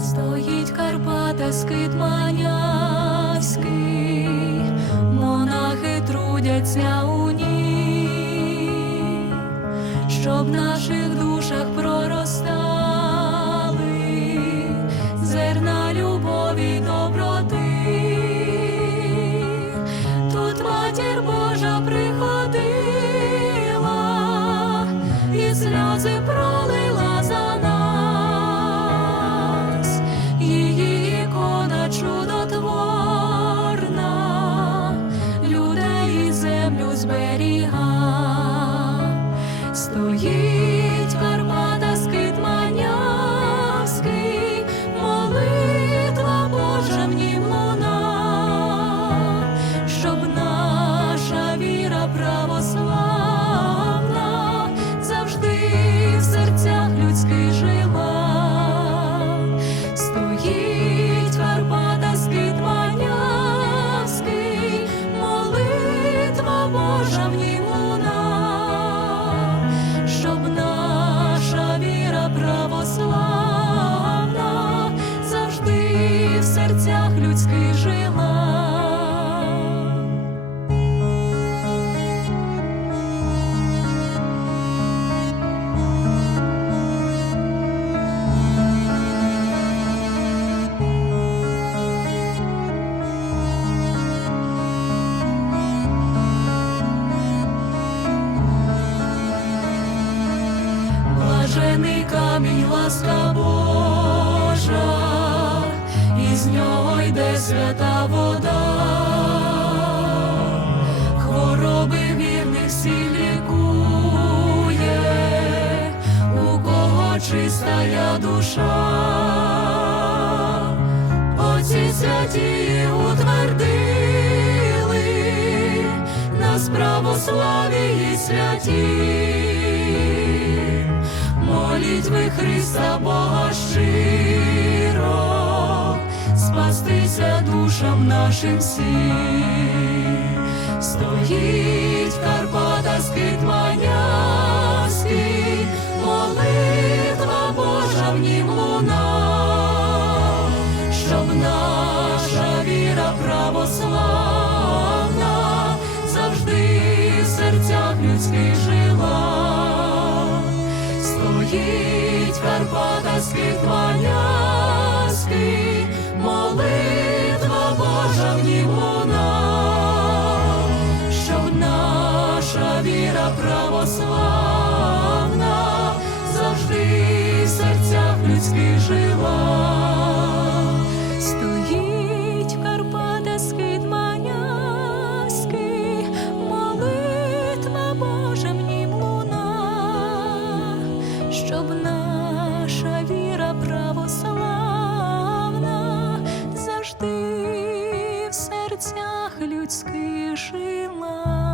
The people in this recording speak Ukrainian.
Стоїть Карпата скит манявський, монахи трудяться у ній, щоб в наших душах стоїть Карпата скит молитва Божа в щоб наша віра православна завжди в серцях людських жила. Стоїть Карпата скит молитва Божа Блажений камінь, ласка Божа, і з нього йде свята вода, хвороби вірних всі у кого чистая душа, оці святі утвердили нас православії святі. Молітьми Христа Бога щиро, спастися душам нашим всім. Стоїть Карпата скит манявський, молитва Божа в нім луна, щоб наша віра православна завжди в серцях людських жила. Стоїть Карпата скит манявський, молитва Божа в нім щоб наша віра православна снях людський жила.